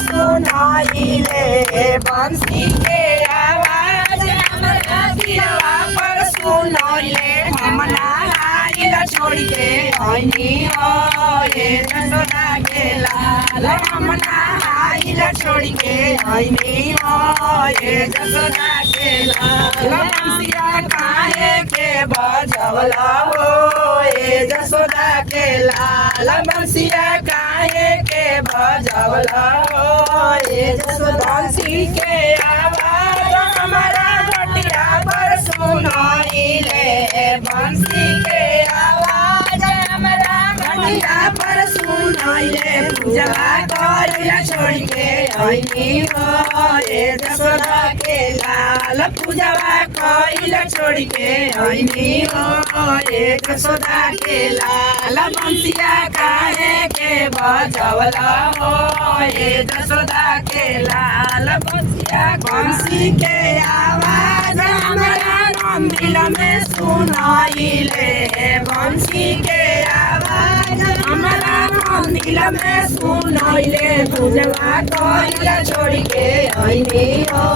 सुनाइले बंसी के आवाज हमरा दिलवा पर सुनाइले हम नहाइल छोड़ के आईनी हो ये जसोदा के लाल हम नहाइल छोड़ के आईनी हो ये जसोदा के लाल बंसिया काहे के बजवला हो ये जसोदा के लाल बंसिया काहे के बजवला हो ये जसोदा बंसी के आवाज हमारा घटिया पर सुनाइले बंसी के आवाज हमारा घटिया पर सुनाइले पूजवा करिला छोड़ के आईनी हो ये जसोदा के लाल पूजवा करिला छोड़ के आईनी हो ये जसोदा के लाल बंसिया काहे के बजवला हो ये जसोदा के लाल बंसिया बंसी के आवाज हमारा मंदिर में सुनाइले बंसी के आवाज हमारा मंदिर में सुनाइले पूजवा करिला छोड़ के आईनी हो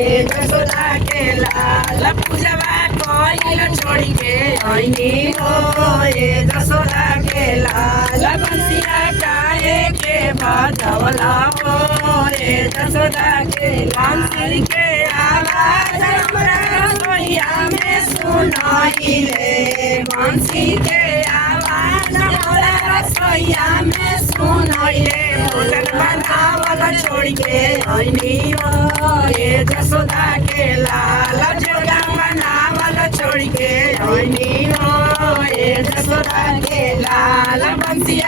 ये जसोदा के लाल पूजवा करिला छोड़ के आईनी हो ये जसोदा के लाल बंसिया काहे के बजवला हो ये जसोदा के बंसी के आवाज हमरा सोहिया में सुनाइले बंसी के आवाज हमरा सोहिया में सुनाइले भोजन बनावल छोड़ के आईनी हो ये जसोदा के लाल जोड़ा बनावल छोड़ के आईनी हो ये जसोदा के लाल बंसिया